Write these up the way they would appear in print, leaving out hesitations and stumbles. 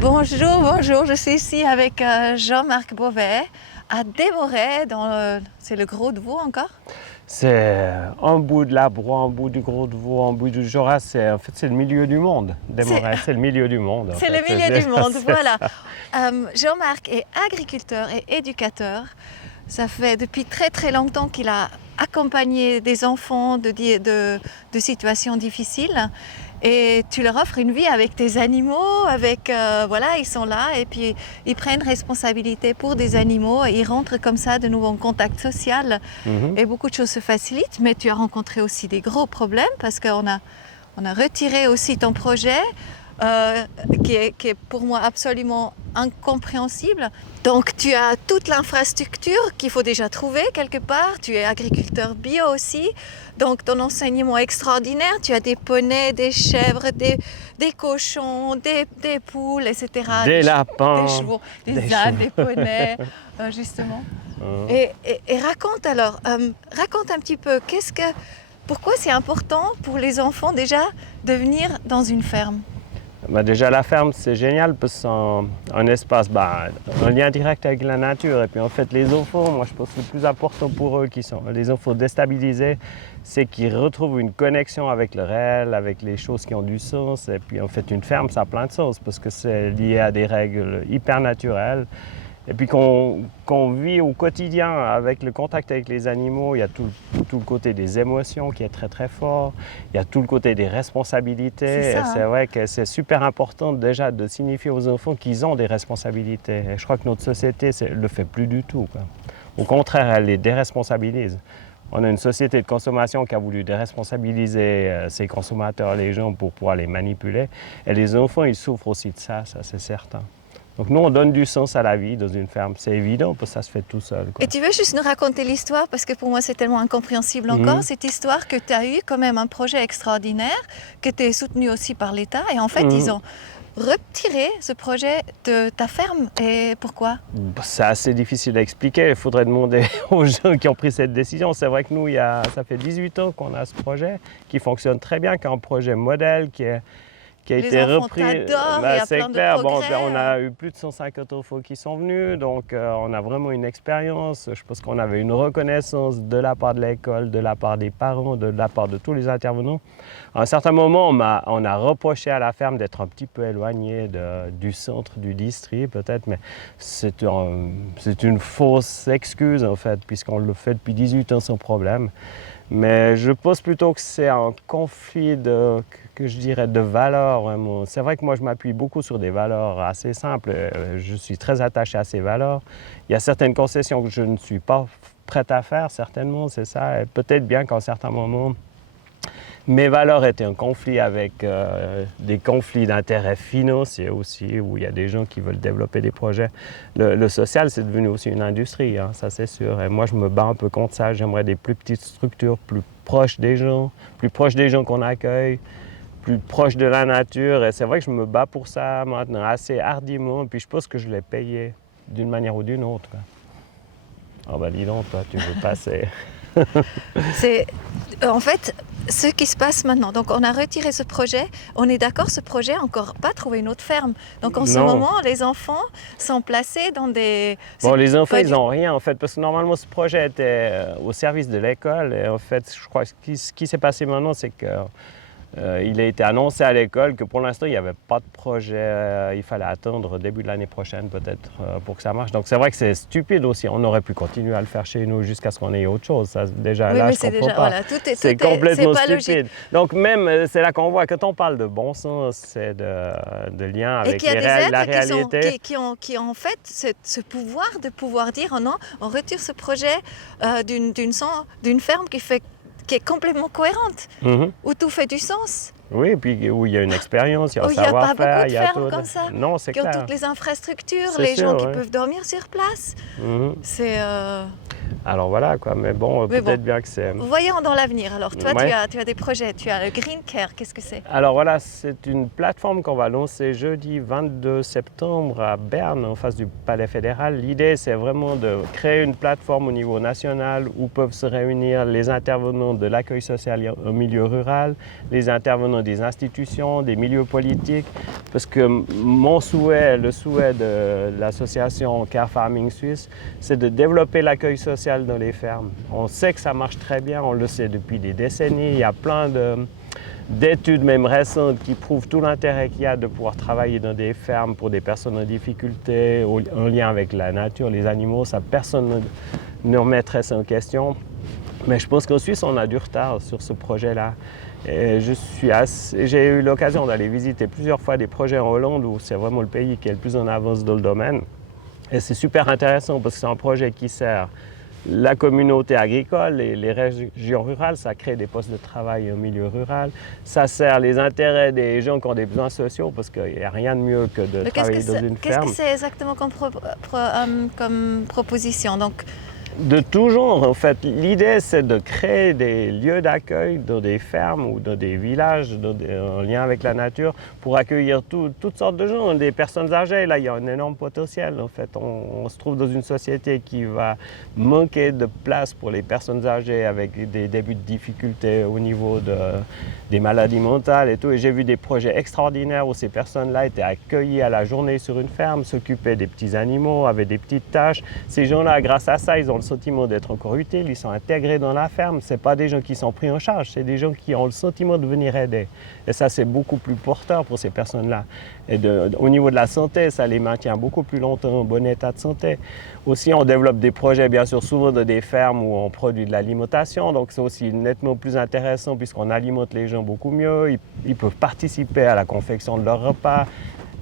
Bonjour, je suis ici avec Jean-Marc Beauvais à Desmorais, c'est le Gros de Vaud encore? C'est un bout de la Broye, un bout du Gros de Vaud, un bout du Jura. C'est le milieu du monde. Desmorais, c'est le milieu du monde. C'est le milieu du monde, voilà. Ça. Jean-Marc est agriculteur et éducateur. Ça fait depuis très très longtemps qu'il a accompagné des enfants de situations difficiles. Et tu leur offres une vie avec tes animaux, voilà, ils sont là et puis ils prennent responsabilité pour des animaux et ils rentrent comme ça de nouveau en contact social. Mhm. Et beaucoup de choses se facilitent, mais tu as rencontré aussi des gros problèmes parce qu'on a retiré aussi ton projet qui est pour moi absolument incompréhensible. Donc tu as toute l'infrastructure qu'il faut déjà trouver quelque part, tu es agriculteur bio aussi, donc ton enseignement est extraordinaire, tu as des poneys, des chèvres, des cochons, des poules, etc. Des lapins, des chevaux, des ânes, des poneys, justement. Mhm. Et raconte alors, raconte un petit peu, pourquoi c'est important pour les enfants déjà de venir dans une ferme? Déjà, la ferme, c'est génial parce que c'est un espace, un lien direct avec la nature. Et puis, en fait, les enfants, moi, je pense que le plus important pour eux, qui sont les enfants déstabilisés, c'est qu'ils retrouvent une connexion avec le réel, avec les choses qui ont du sens. Et puis, en fait, une ferme, ça a plein de sens parce que c'est lié à des règles hyper naturelles. Et puis qu'on vit au quotidien avec le contact avec les animaux, il y a tout le côté des émotions qui est très très fort, il y a tout le côté des responsabilités. C'est ça, Et c'est vrai que c'est super important déjà de signifier aux enfants qu'ils ont des responsabilités. Et je crois que notre société ne le fait plus du tout, quoi. Au contraire, elle les déresponsabilise. On a une société de consommation qui a voulu déresponsabiliser ses consommateurs, les gens, pour pouvoir les manipuler. Et les enfants, ils souffrent aussi de ça c'est certain. Donc nous, on donne du sens à la vie dans une ferme. C'est évident parce que ça se fait tout seul, quoi. Et tu veux juste nous raconter l'histoire, parce que pour moi c'est tellement incompréhensible encore, cette histoire que tu as eu quand même un projet extraordinaire, que tu es soutenu aussi par l'État, et en fait ils ont retiré ce projet de ta ferme. Et pourquoi? C'est assez difficile à expliquer. Il faudrait demander aux gens qui ont pris cette décision. C'est vrai que nous, ça fait 18 ans qu'on a ce projet qui fonctionne très bien, qui est un projet modèle, qui a Les été enfants repris. t'adorent, il y a C'est plein de clair. progrès. On a eu plus de 150 enfants qui sont venus, donc on a vraiment une expérience. Je pense qu'on avait une reconnaissance de la part de l'école, de la part des parents, de la part de tous les intervenants. À un certain moment, on a reproché à la ferme d'être un petit peu éloignée du centre du district, peut-être, mais c'est une fausse excuse, en fait, puisqu'on le fait depuis 18 ans sans problème. Mais je pense plutôt que c'est un conflit que je dirais de valeurs, vraiment. C'est vrai que moi, je m'appuie beaucoup sur des valeurs assez simples. Je suis très attaché à ces valeurs. Il y a certaines concessions que je ne suis pas prête à faire, certainement, c'est ça. Et peut-être bien qu'en certains moments, mes valeurs étaient en conflit avec des conflits d'intérêts financiers aussi, où il y a des gens qui veulent développer des projets. Le social, c'est devenu aussi une industrie, hein, ça c'est sûr. Et moi, je me bats un peu contre ça. J'aimerais des plus petites structures, plus proches des gens qu'on accueille, plus proches de la nature. Et c'est vrai que je me bats pour ça maintenant assez hardiment. Puis je pense que je l'ai payé d'une manière ou d'une autre, quoi. Oh ben dis donc, toi, tu veux passer. C'est en fait ce qui se passe maintenant. Donc on a retiré ce projet. On est d'accord, ce projet n'a encore pas trouvé une autre ferme. Donc en ce Non. moment, les enfants sont placés dans des... Bon, les enfants, ils n'ont rien en fait, parce que normalement ce projet était au service de l'école. Et en fait, je crois que ce qui s'est passé maintenant, c'est que il a été annoncé à l'école que pour l'instant, il n'y avait pas de projet. Il fallait attendre début de l'année prochaine peut-être pour que ça marche. Donc c'est vrai que c'est stupide aussi. On aurait pu continuer à le faire chez nous jusqu'à ce qu'on ait autre chose. Ça, déjà, Oui, là, mais je c'est comprends déjà, pas. voilà, C'est complètement pas stupide. logique. Donc même, c'est là qu'on voit, quand on parle de bon sens, c'est de lien Et avec qu'il y a des la êtres réalité. qui ont en fait ce pouvoir de pouvoir dire oh non, on retire ce projet d'une ferme qui est complètement cohérente, Mhm. où tout fait du sens. Oui, et puis où il y a une expérience, il y a un Oh, il n'y a pas savoir-faire, beaucoup il de y a fermes tout. comme ça, Non, c'est qui ont clair. toutes les infrastructures, C'est les gens sûr, qui ouais. peuvent dormir sur place. Mhm. C'est Alors voilà, quoi. Mais bon, Mais peut-être bon, bien que c'est... voyons dans l'avenir. Alors toi, Ouais. tu as des projets, tu as le Green Care, qu'est-ce que c'est? Alors voilà, c'est une plateforme qu'on va lancer jeudi 22 septembre à Berne, en face du Palais fédéral. L'idée, c'est vraiment de créer une plateforme au niveau national où peuvent se réunir les intervenants de l'accueil social au milieu rural, les intervenants des institutions, des milieux politiques, parce que mon souhait, le souhait de l'association Care Farming Suisse, c'est de développer l'accueil social dans les fermes. On sait que ça marche très bien, on le sait depuis des décennies, il y a plein d'études même récentes qui prouvent tout l'intérêt qu'il y a de pouvoir travailler dans des fermes pour des personnes en difficulté, en lien avec la nature, les animaux, ça personne ne remettrait ça en question. Mais je pense qu'en Suisse, on a du retard sur ce projet-là. J'ai eu l'occasion d'aller visiter plusieurs fois des projets en Hollande où c'est vraiment le pays qui est le plus en avance dans le domaine. Et c'est super intéressant parce que c'est un projet qui sert la communauté agricole et les régions rurales, ça crée des postes de travail au milieu rural. Ça sert les intérêts des gens qui ont des besoins sociaux parce qu'il n'y a rien de mieux que de travailler dans une ferme. Qu'est-ce que c'est exactement comme proposition? Donc, de tout genre, en fait. L'idée, c'est de créer des lieux d'accueil dans des fermes ou dans des villages en lien avec la nature pour accueillir toutes sortes de gens, des personnes âgées. Là, il y a un énorme potentiel. En fait, on se trouve dans une société qui va manquer de place pour les personnes âgées avec des débuts de difficultés au niveau des maladies mentales et tout. Et j'ai vu des projets extraordinaires où ces personnes-là étaient accueillies à la journée sur une ferme, s'occupaient des petits animaux, avaient des petites tâches. Ces gens-là, grâce à ça, ils ont le sentiment d'être encore utiles, ils sont intégrés dans la ferme. Ce n'est pas des gens qui sont pris en charge, c'est des gens qui ont le sentiment de venir aider. Et ça, c'est beaucoup plus porteur pour ces personnes-là. Et au niveau de la santé, ça les maintient beaucoup plus longtemps en bon état de santé. Aussi, on développe des projets, bien sûr, souvent dans des fermes où on produit de l'alimentation. Donc, c'est aussi nettement plus intéressant puisqu'on alimente les gens beaucoup mieux. Ils peuvent participer à la confection de leurs repas.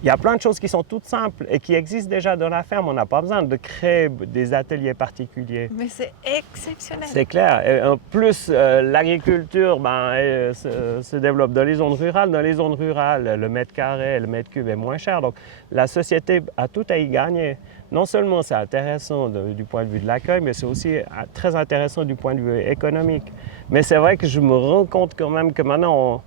Il y a plein de choses qui sont toutes simples et qui existent déjà dans la ferme. On n'a pas besoin de créer des ateliers particuliers. Mais c'est exceptionnel. C'est clair. Et en plus, l'agriculture se développe dans les zones rurales. Dans les zones rurales, le mètre carré, le mètre cube est moins cher. Donc, la société a tout à y gagner. Non seulement c'est intéressant du point de vue de l'accueil, mais c'est aussi très intéressant du point de vue économique. Mais c'est vrai que je me rends compte quand même que maintenant,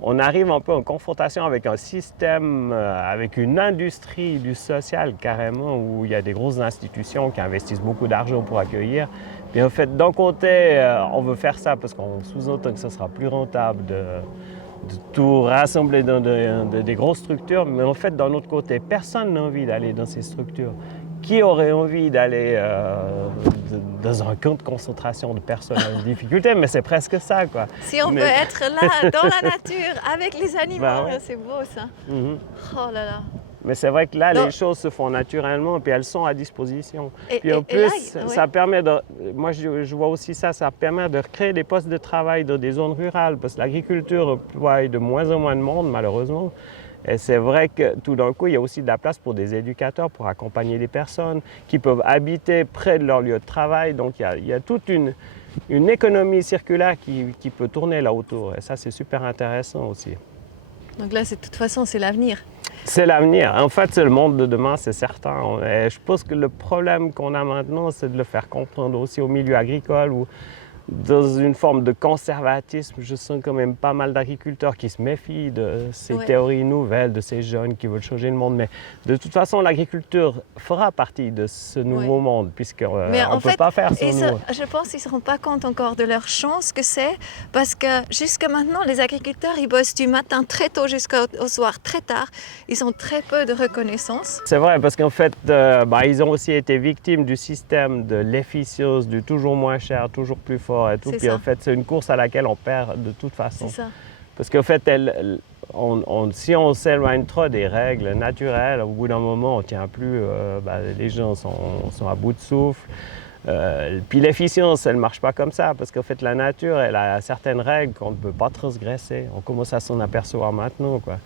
on arrive un peu en confrontation avec un système, avec une industrie du social carrément, où il y a des grosses institutions qui investissent beaucoup d'argent pour accueillir. Et en fait, d'un côté, on veut faire ça parce qu'on sous-entend que ce sera plus rentable de tout rassembler dans des grosses structures, mais en fait, d'un autre côté, personne n'a envie d'aller dans ces structures. Qui aurait envie d'aller dans un camp de concentration de personnes en difficulté? Mais c'est presque ça, quoi. Si on veut être là, dans la nature, avec les animaux, ouais. c'est beau ça. Mm-hmm. Oh là là. Mais c'est vrai que là, les choses se font naturellement, puis elles sont à disposition. Puis en plus, ça permet de... Moi, je vois aussi ça permet de recréer des postes de travail dans des zones rurales, parce que l'agriculture emploie de moins en moins de monde, malheureusement. Et c'est vrai que tout d'un coup, il y a aussi de la place pour des éducateurs, pour accompagner les personnes qui peuvent habiter près de leur lieu de travail. Donc, il y a toute une économie circulaire qui peut tourner là autour. Et ça, c'est super intéressant aussi. Donc là, de toute façon, c'est l'avenir. C'est l'avenir. En fait, c'est le monde de demain, c'est certain. Et je pense que le problème qu'on a maintenant, c'est de le faire comprendre aussi au milieu agricole où, dans une forme de conservatisme, je sens quand même pas mal d'agriculteurs qui se méfient de ces théories nouvelles, de ces jeunes qui veulent changer le monde. Mais de toute façon, l'agriculture fera partie de ce nouveau monde, puisqu'on ne peut pas faire sans nous. Je pense qu'ils ne se rendent pas compte encore de leur chance que c'est, parce que jusqu'à maintenant, les agriculteurs, ils bossent du matin très tôt jusqu'au soir très tard. Ils ont très peu de reconnaissance. C'est vrai, parce qu'en fait, ils ont aussi été victimes du système de l'efficience, du toujours moins cher, toujours plus fort. Et tout. Puis en fait, c'est une course à laquelle on perd de toute façon. C'est ça. Parce qu'en fait, si on s'éloigne trop des règles naturelles, au bout d'un moment, on ne tient plus. Les gens sont à bout de souffle. Puis l'efficience, elle ne marche pas comme ça, parce qu'en fait, la nature, elle a certaines règles qu'on ne peut pas transgresser. On commence à s'en apercevoir maintenant, quoi.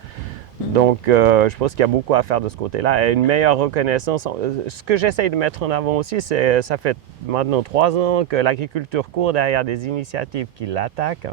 Donc, je pense qu'il y a beaucoup à faire de ce côté-là. Et une meilleure reconnaissance. Ce que j'essaye de mettre en avant aussi, ça fait maintenant 3 ans que l'agriculture court derrière des initiatives qui l'attaquent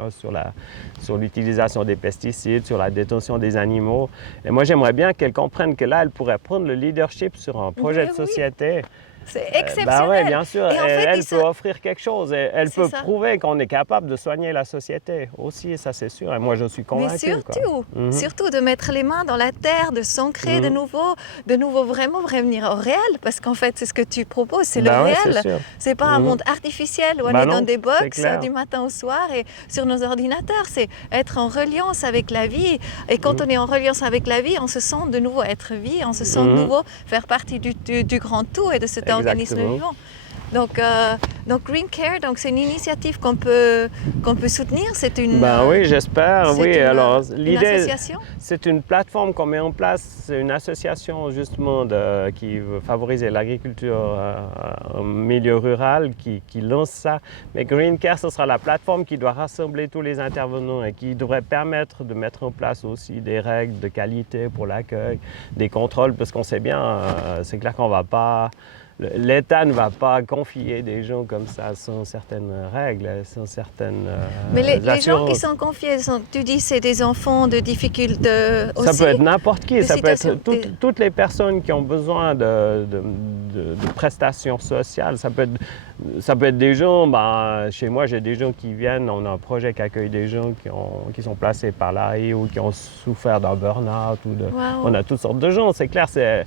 sur l'utilisation des pesticides, sur la détention des animaux. Et moi, j'aimerais bien qu'elle comprenne que là, elle pourrait prendre le leadership sur un projet de société. C'est Bah exceptionnel. ouais, bien sûr. Et en fait, Elle ils peut offrir quelque chose. Elle C'est peut ça. prouver qu'on est capable de soigner la société aussi, ça c'est sûr. Et moi, je suis Mais convaincu, quoi. surtout de mettre les mains dans la terre, de s'ancrer de nouveau vraiment revenir au réel, parce qu'en fait, c'est ce que tu proposes, c'est le Bah ouais, c'est réel. sûr. C'est pas un monde artificiel où on Bah est dans non, des c'est box clair. du matin au soir et sur nos ordinateurs. C'est être en reliance avec la vie. Et quand on est en reliance avec la vie, on se sent de nouveau être vie, on se sent de nouveau faire partie du grand tout et de cet organisme Exactement. vivant. Donc Green Care, c'est une initiative qu'on peut soutenir. C'est une, Ben oui, j'espère. c'est Oui, une, alors une l'idée, association. c'est une plateforme qu'on met en place. C'est une association justement qui veut favoriser l'agriculture en milieu rural qui lance ça. Mais Green Care, ce sera la plateforme qui doit rassembler tous les intervenants et qui devrait permettre de mettre en place aussi des règles de qualité pour l'accueil, des contrôles, parce qu'on sait bien, c'est clair qu'on va pas... L'État ne va pas confier des gens comme ça sans certaines règles, sans certaines Mais les gens qui assurances. sont confiés, tu dis c'est des enfants de difficultés aussi. Ça peut être n'importe qui, des ça peut être situations- toutes les personnes qui ont besoin de prestations sociales. Ça peut être des gens, chez moi j'ai des gens qui viennent, on a un projet qui accueille des gens qui sont placés par l'ARI ou qui ont souffert d'un burn-out. Wow. On a toutes sortes de gens, c'est clair, c'est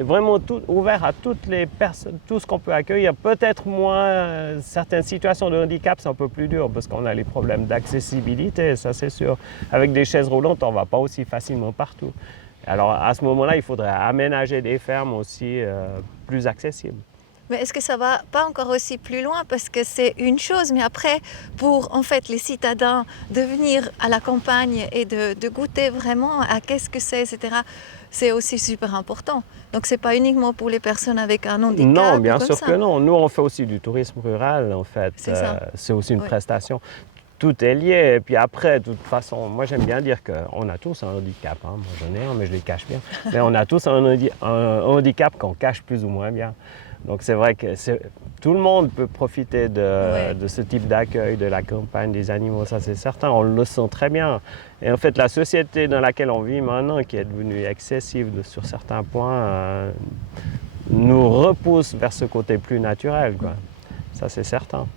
vraiment tout, ouvert à toutes les personnes, tout ce qu'on peut accueillir. Peut-être moins, certaines situations de handicap, c'est un peu plus dur parce qu'on a les problèmes d'accessibilité, ça c'est sûr. Avec des chaises roulantes, on ne va pas aussi facilement partout. Alors à ce moment-là, il faudrait aménager des fermes aussi plus accessibles. Mais est-ce que ça va pas encore aussi plus loin? Parce que c'est une chose, mais après, pour en fait les citadins de venir à la campagne et de goûter vraiment à qu'est-ce que c'est, etc., c'est aussi super important. Donc c'est pas uniquement pour les personnes avec un handicap. Non, bien comme sûr ça. que non. Nous, on fait aussi du tourisme rural, en fait. C'est ça. C'est aussi une Oui. prestation. Tout est lié. Et puis après, de toute façon, moi j'aime bien dire qu'on a tous un handicap. Hein. Moi j'en ai un, mais je les cache bien. Mais on a tous un handicap qu'on cache plus ou moins bien. Donc c'est vrai que tout le monde peut profiter de ce type d'accueil, de la campagne des animaux, ça c'est certain, on le sent très bien. Et en fait, la société dans laquelle on vit maintenant, qui est devenue excessive sur certains points, nous repousse vers ce côté plus naturel, quoi. Ça c'est certain.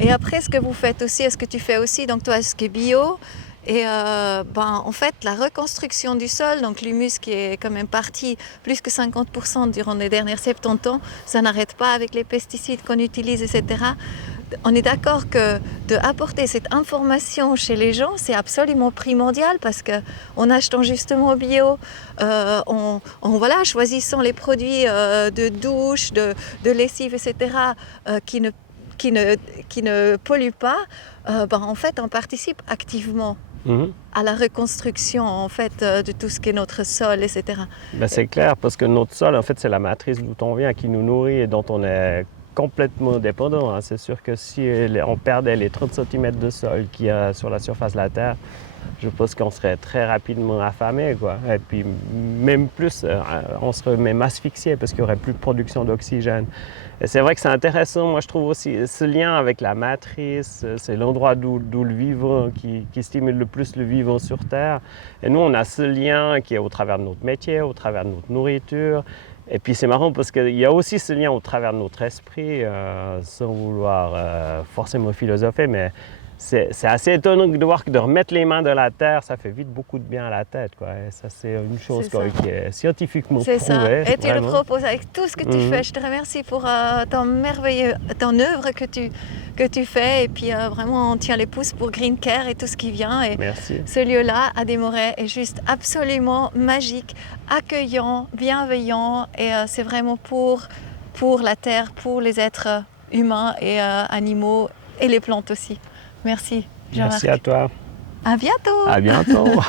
Et après, ce que vous faites aussi, est-ce que tu fais aussi, donc toi, ce qui est bio, et en fait, la reconstruction du sol, donc l'humus qui est quand même parti plus que 50% durant les dernières 70 ans, ça n'arrête pas avec les pesticides qu'on utilise, etc. On est d'accord que d'apporter cette information chez les gens, c'est absolument primordial parce qu'en achetant justement bio, en choisissant les produits de douche, de lessive, etc., qui ne polluent pas, en fait, on participe activement à la reconstruction en fait, de tout ce qui est notre sol, etc. C'est clair, parce que notre sol, en fait, c'est la matrice d'où on vient, qui nous nourrit et dont on est complètement dépendant. Hein. C'est sûr que si on perdait les 30 cm de sol qu'il y a sur la surface de la Terre, je pense qu'on serait très rapidement affamé, quoi. Et puis même plus, on serait même asphyxié parce qu'il n'y aurait plus de production d'oxygène. Et c'est vrai que c'est intéressant, moi je trouve aussi ce lien avec la matrice, c'est l'endroit d'où le vivant, qui stimule le plus le vivant sur Terre. Et nous on a ce lien qui est au travers de notre métier, au travers de notre nourriture. Et puis c'est marrant parce qu'il y a aussi ce lien au travers de notre esprit, sans vouloir forcément philosopher, mais c'est assez étonnant de voir que de remettre les mains dans la terre, ça fait vite beaucoup de bien à la tête, quoi. Et ça, c'est une chose qui est scientifiquement prouvée. C'est ça. Et tu le proposes avec tout ce que tu fais. Je te remercie pour ton œuvre que tu fais. Et puis vraiment, on tient les pouces pour Green Care et tout ce qui vient. Et merci. Ce lieu-là, à Desmarais, est juste absolument magique, accueillant, bienveillant. Et c'est vraiment pour la terre, pour les êtres humains et animaux et les plantes aussi. Merci, Jean-Marc. Merci à toi. À bientôt. À bientôt.